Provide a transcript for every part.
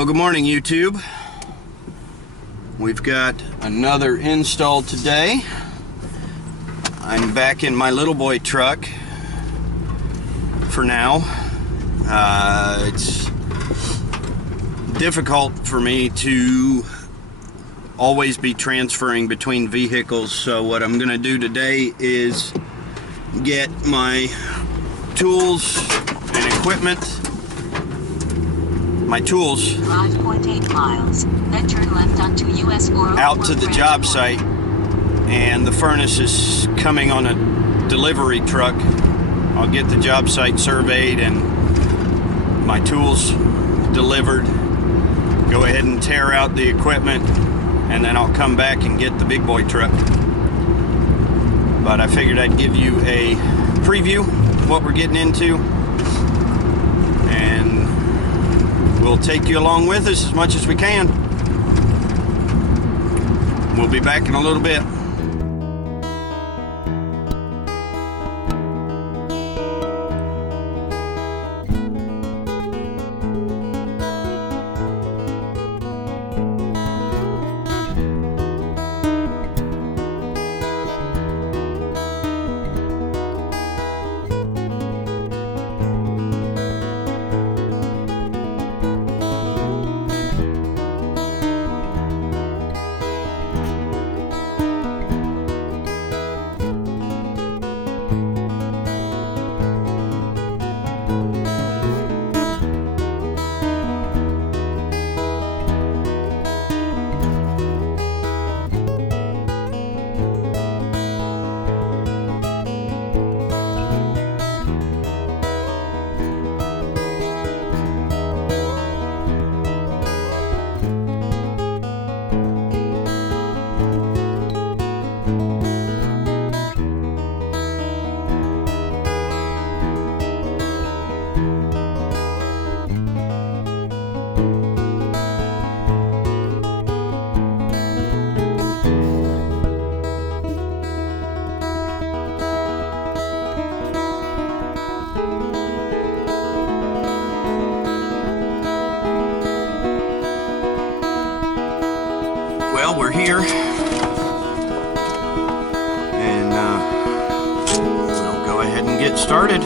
Well, good morning, YouTube. We've got another install today. I'm back in my little boy truck for now. It's difficult for me to always be transferring between vehicles, so what I'm going to do today is get my tools and equipment. My tools 5.8 miles, then turn left onto US 401 out to the job site, and the furnace is coming on a delivery truck. I'll get the job site surveyed and my tools delivered, go ahead and tear out the equipment, and then I'll come back and get the big boy truck. But I figured I'd give you a preview of what we're getting into, and we'll take you along with us as much as we can. We'll be back in a little bit. Well, we're here, and we'll go ahead and get started.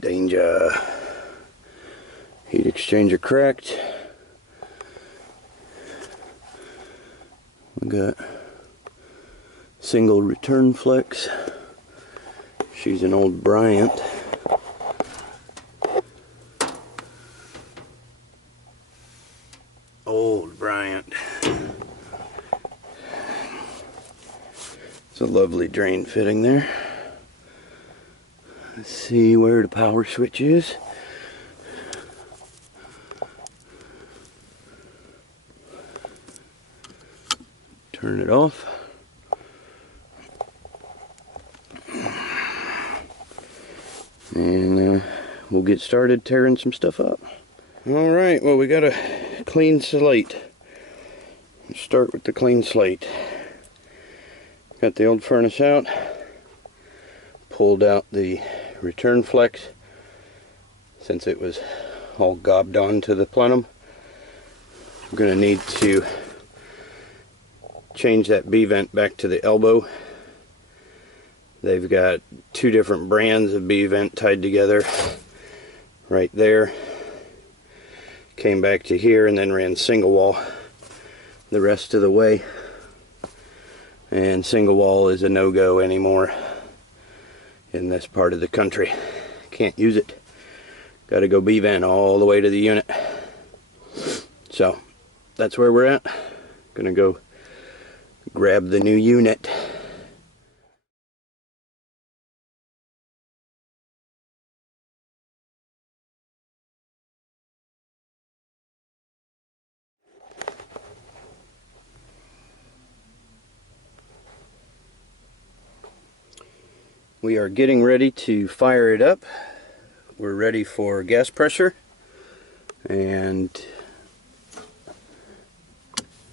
Danger. Heat exchanger cracked. We got single return flex. She's an old Bryant. Old Bryant. It's a lovely drain fitting there. Let's see where the power switch is. Turn it off. And we'll get started tearing some stuff up. Alright, well, we got a clean slate. Let's start with the clean slate. Got the old furnace out. Pulled out the return flex since it was all gobbed on to the plenum. I'm going to need to change that B vent back to the elbow. They've got two different brands of B vent tied together right there. Came back to here and then ran single wall the rest of the way. And single wall is a no-go anymore in this part of the country. Can't use it. Got to go B vent all the way to the unit. So that's where we're at. Gonna go grab the new unit. We are getting ready to fire it up. We're ready for gas pressure and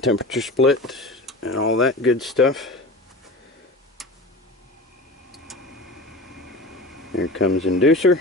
temperature split and all that good stuff. Here comes inducer.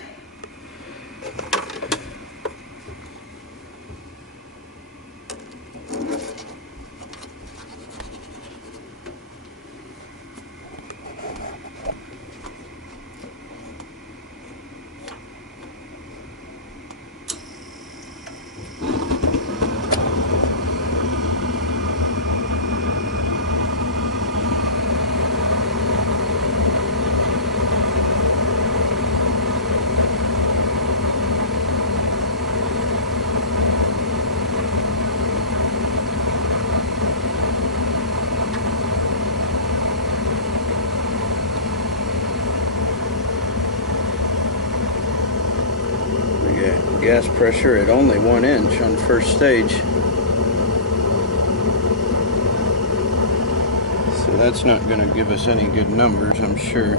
Gas pressure at only 1 inch on first stage. So that's not going to give us any good numbers, I'm sure.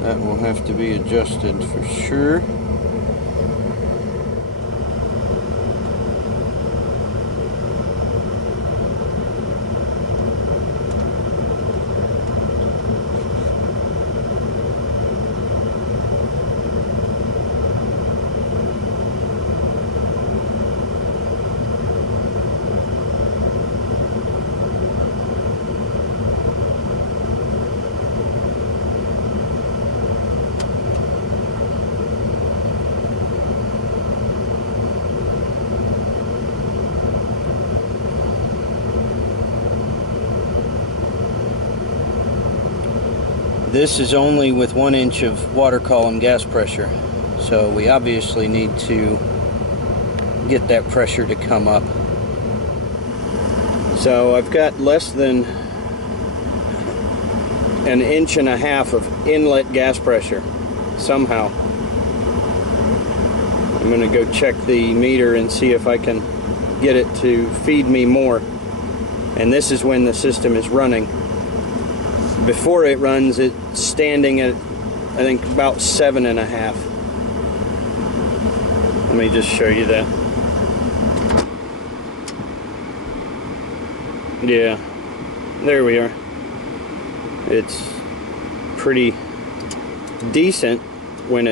That will have to be adjusted for sure. This is only with 1 inch of water column gas pressure, so we obviously need to get that pressure to come up. So I've got less than 1.5 inches of inlet gas pressure somehow. I'm going to go check the meter and see if I can get it to feed me more. And this is when the system is running. Before it runs, it's standing at, I think, about 7.5. Let me just show you that. Yeah, there we are. It's pretty decent when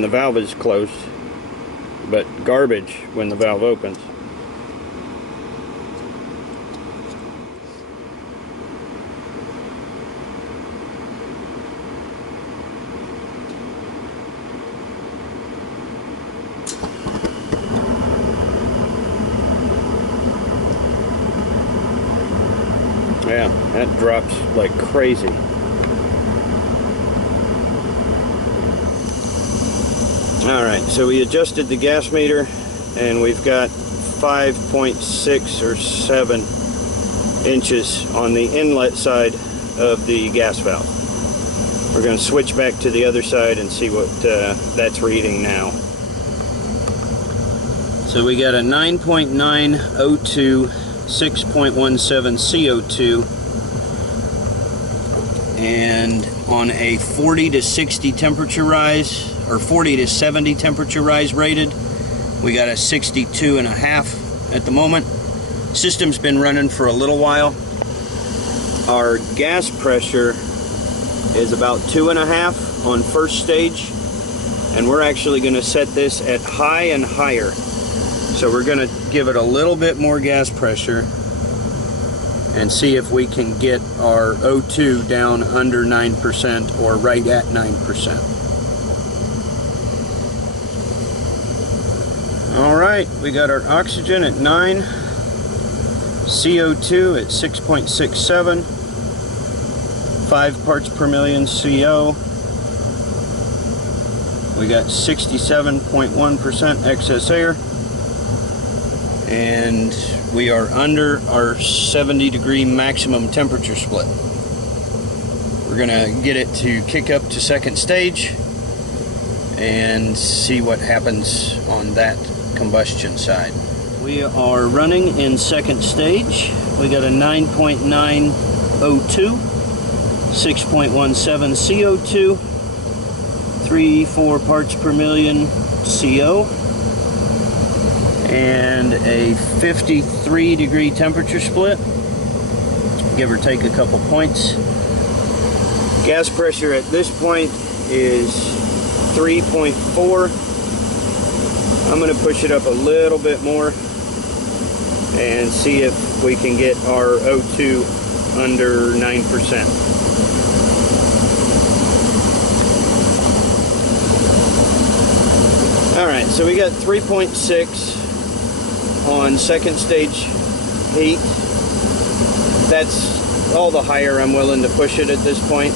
the valve is closed, but garbage when the valve opens. Yeah, that drops like crazy. Alright, so we adjusted the gas meter and we've got 5.6 or 7 inches on the inlet side of the gas valve. We're going to switch back to the other side and see what that's reading now. So we got a 9.902 6.17 CO2, and on a 40 to 60 temperature rise, or 40 to 70 temperature rise rated, we got a 62.5 at the moment. System's been running for a little while. Our gas pressure is about 2.5 on first stage, and we're actually going to set this at high and higher. So we're going to give it a little bit more gas pressure and see if we can get our O2 down under 9% or right at 9%. Alright, we got our oxygen at 9, CO2 at 6.67, 5 parts per million CO. We got 67.1% excess air. and we are under our 70-degree maximum temperature split. We're gonna get it to kick up to second stage and see what happens on that combustion side. We are running in second stage. We got a 9.9 O2, 6.17 CO2, 3-4 parts per million CO, and a 53-degree temperature split, give or take a couple points. Gas pressure at this point is 3.4. I'm going to push it up a little bit more and see if we can get our O2 under 9%. Alright, so we got 3.6 on second stage heat. That's all the higher I'm willing to push it at this point.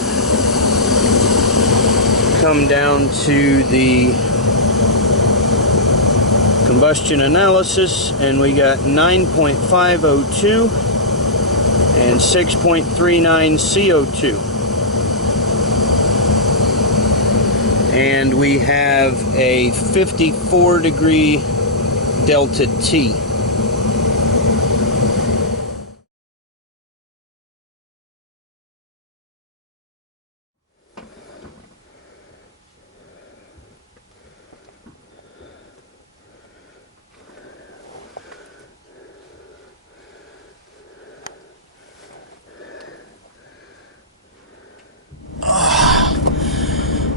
Come down to the combustion analysis, and we got 9.5 O2 and 6.39 CO2. And we have a 54-degree delta T.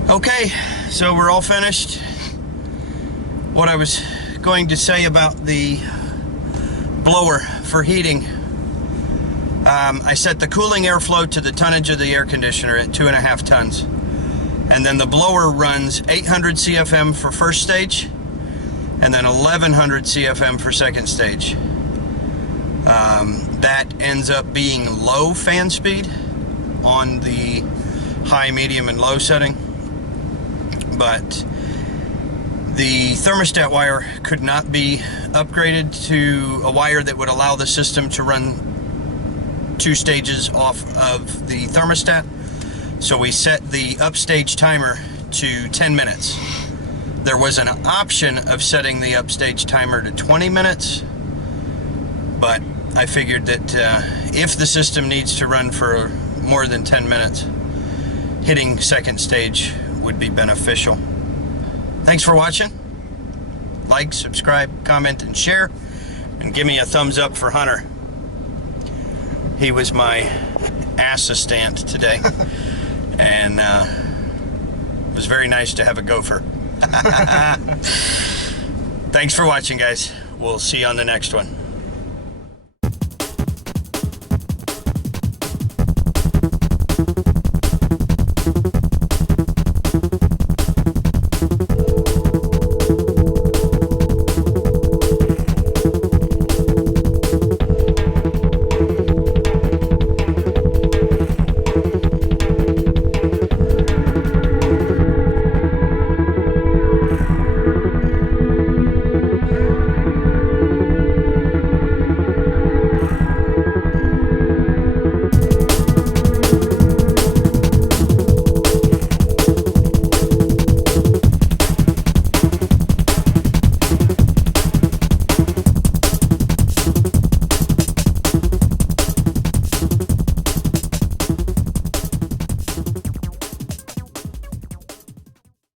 Okay, so we're all finished. What I was going to say about the blower for heating, I set the cooling airflow to the tonnage of the air conditioner at 2.5 tons. And then the blower runs 800 CFM for first stage, and then 1100 CFM for second stage. That ends up being low fan speed on the high, medium, and low setting. But the thermostat wire could not be upgraded to a wire that would allow the system to run 2 stages off of the thermostat. So we set the upstage timer to 10 minutes. There was an option of setting the upstage timer to 20 minutes, but I figured that if the system needs to run for more than 10 minutes, hitting second stage would be beneficial. Thanks for watching. Like, subscribe, comment, and share, and give me a thumbs up for Hunter. He was my assistant today, and it was very nice to have a gopher. Thanks for watching, guys. We'll see you on the next one.